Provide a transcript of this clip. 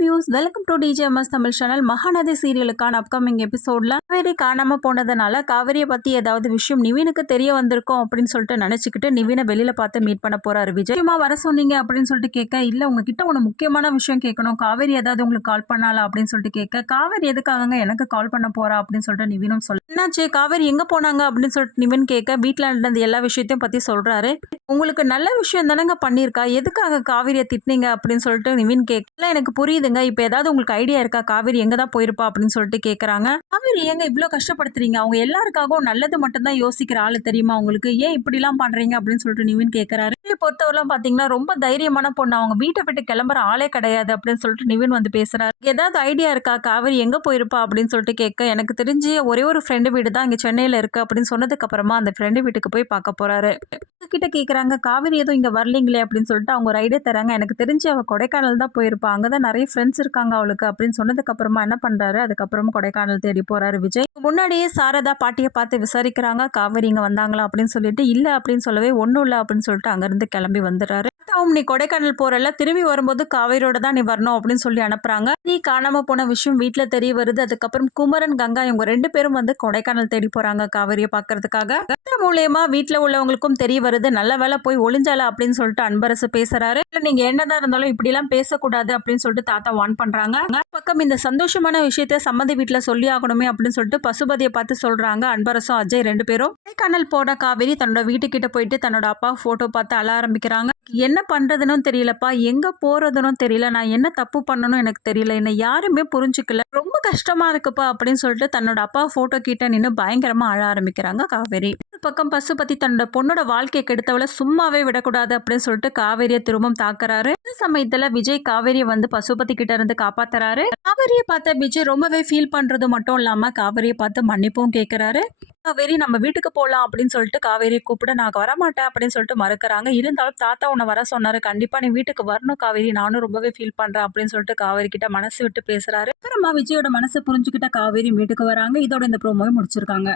Views welcome to DJMS Tamil channel. Mahanadi சீரியலுக்கான upcoming எபிசோட்ல காவேரி காணாம போனதுனால காவேரியை பத்தி ஏதாவது விஷயம் நிவினுக்கு தெரிய வந்திருக்கும் அப்படின்னு சொல்லிட்டு நினைச்சுக்கிட்டு நிவினை வெளியில பார்த்து மீட் பண்ண போறாரு விஜய். வர சொன்னீங்க அப்படின்னு சொல்லிட்டு கேட்க, இல்ல உங்ககிட்ட ஒன்று முக்கியமான விஷயம் கேட்கணும், காவேரி ஏதாவது உங்களுக்கு கால் பண்ணாலா அப்படின்னு சொல்லிட்டு கேட்க, காவேரி எதுக்காக எனக்கு கால் பண்ண போறா அப்படின்னு சொல்லிட்டு நிவினும் சொல்ல, என்னாச்சு காவேரி எங்க போனாங்க அப்படின்னு சொல்லிட்டு நிவின் கேட்க, வீட்டுல நடந்த எல்லா விஷயத்தையும் பத்தி சொல்றாரு. உங்களுக்கு நல்ல விஷயம் தானங்க பண்ணிருக்கா, எதுக்காக காவேரியை திட்டினீங்க அப்படின்னு சொல்லிட்டு நிவின் கேட்கல. எனக்கு புரியுதுங்க, இப்ப ஏதாவது உங்களுக்கு ஐடியா இருக்கா, காவேரி எங்க தான் போயிருப்பா அப்படின்னு சொல்லிட்டு கேக்குறாங்க. காவேரி ஏங்க இவ்வளவு கஷ்டப்படுத்துறீங்க, அவங்க எல்லாருக்காகவும் நல்லது மட்டும் தான் யோசிக்கிற ஆளு தெரியுமா உங்களுக்கு, ஏன் இப்படி எல்லாம் பண்றீங்க அப்படின்னு சொல்லிட்டு நிவின் கேக்குறாரு. பொறுத்தவரை பாத்தீங்கன்னா ரொம்ப தைரியமான பொண்ணு, அவங்க வீட்டை விட்டு கிளம்புற ஆளே கிடையாது அப்படின்னு சொல்லிட்டு நிவின் வந்து பேசுறாரு. ஏதாவது ஐடியா இருக்கா, காவேரி எங்க போயிருப்பா அப்படின்னு சொல்லிட்டு கேட்க, எனக்கு தெரிஞ்சு ஒரே ஒரு ஃப்ரெண்டு வீடு தான் இங்க சென்னையில இருக்கு அப்படின்னு சொன்னதுக்கு அப்புறமா அந்த ஃப்ரெண்டு வீட்டுக்கு போய் பார்க்க போறாரு. கிட்ட கேக்குறாங்க, காவேரி எதுவும் இங்க வரலீங்களே அப்படின்னு சொல்லிட்டு அவங்க ஒரு ஐடியா தராங்க. எனக்கு தெரிஞ்சு அவ கொடைக்கானல் தான் போயிருப்பா, அங்கதான் நிறைய ஃப்ரெண்ட்ஸ் இருக்காங்க அவளுக்கு அப்படின்னு சொன்னதுக்கு அப்புறமா என்ன பண்றாரு, அதுக்கப்புறமா கொடைக்கானல் தேடி போறாரு விஜய். முன்னாடியே சாரதா பாட்டியை பார்த்து விசாரிக்கிறாங்க, காவேரி இங்க வந்தாங்களா அப்படின்னு சொல்லிட்டு, இல்ல அப்படின்னு சொல்லவே ஒன்னும் இல்ல அப்படின்னு சொல்லிட்டு அங்கிருந்து கிளம்பி வந்துடுறாரு. நீ கொடைக்கானல் போறல, திரும்பி வரும்போது காவேரியோட தான் நீ வரணும் அப்படின்னு சொல்லி அனுப்புறாங்க. நீ காணாம போன விஷயம் வீட்டுல தெரிய வருது. அதுக்கப்புறம் குமரன் கங்கா இவங்க 2 பேரும் வந்து கொடைக்கானல் தேடி போறாங்க காவேரியை பாக்குறதுக்காக. மூலியமா வீட்டுல உள்ளவங்களுக்கும் தெரிய வருது. நல்ல வேலை போய் ஒளிஞ்சால அப்படின்னு சொல்லிட்டு அன்பரசு பேசுறாரு. நீங்க என்னதான் இருந்தாலும் இப்படி எல்லாம் பேசக்கூடாது அப்படின்னு சொல்லிட்டு தாத்தா வான் பண்றாங்க. பக்கம் இந்த சந்தோஷமான விஷயத்த சம்மந்தி வீட்டுல சொல்லி ஆகணுமே அப்படின்னு சொல்லிட்டு பசுபதியை பார்த்து சொல்றாங்க. அன்பரசும் அஜய் 2 பேரும் கொடைக்கானல் போன காவேரி தன்னோட வீட்டுக்கிட்ட போயிட்டு தன்னோட அப்பா போட்டோ பார்த்து அழ ஆரம்பிக்கிறாங்க. என்ன பண்றதுன்னு தெரியலப்பா, எங்க போறதுன்னு தெரியல, நான் என்ன தப்பு பண்ணணும் எனக்கு தெரியல, என்ன யாருமே புரிஞ்சுக்கல, ரொம்ப கஷ்டமா இருக்குப்பா அப்படின்னு சொல்லிட்டு தன்னோட அப்பா போட்டோ கிட்ட நின்று பயங்கரமா அழ ஆரம்பிக்கிறாங்க காவேரி. பக்கம் பசுபதி தன்னோட பொண்ணோட வாழ்க்கையை கெடுத்தவளை சும்மாவே விடக்கூடாது அப்படின்னு சொல்லிட்டு காவேரியை திரும்பவும் தாக்குறாரு. இந்த சமயத்துல விஜய் காவேரியை வந்து பசுபதி கிட்ட இருந்து காப்பாத்துறாரு. காவேரியை பார்த்த விஜய் ரொம்பவே ஃபீல் பண்றது மட்டும் இல்லாம காவேரியை பார்த்து மன்னிப்பும் கேட்கிறாரு. காவேரி நம்ம வீட்டுக்கு போகலாம் அப்படின்னு சொல்லிட்டு காவேரியை கூப்பிட, நான் வரமாட்டேன் அப்படின்னு சொல்லிட்டு மறுக்கிறாங்க. இருந்தாலும் தாத்தா உன்னை வர சொன்னாரு, கண்டிப்பா நீ வீட்டுக்கு வரணும் காவேரி, நானும் ரொம்பவே ஃபீல் பண்றேன் அப்படின்னு சொல்லிட்டு காவேரி கிட்ட மனசு விட்டு பேசுறாரு. அப்புறமா விஜயோட மனசு புரிஞ்சுக்கிட்ட காவேரி வீட்டுக்கு வராங்க. இதோட இந்த ப்ரோமோவை முடிச்சிருக்காங்க.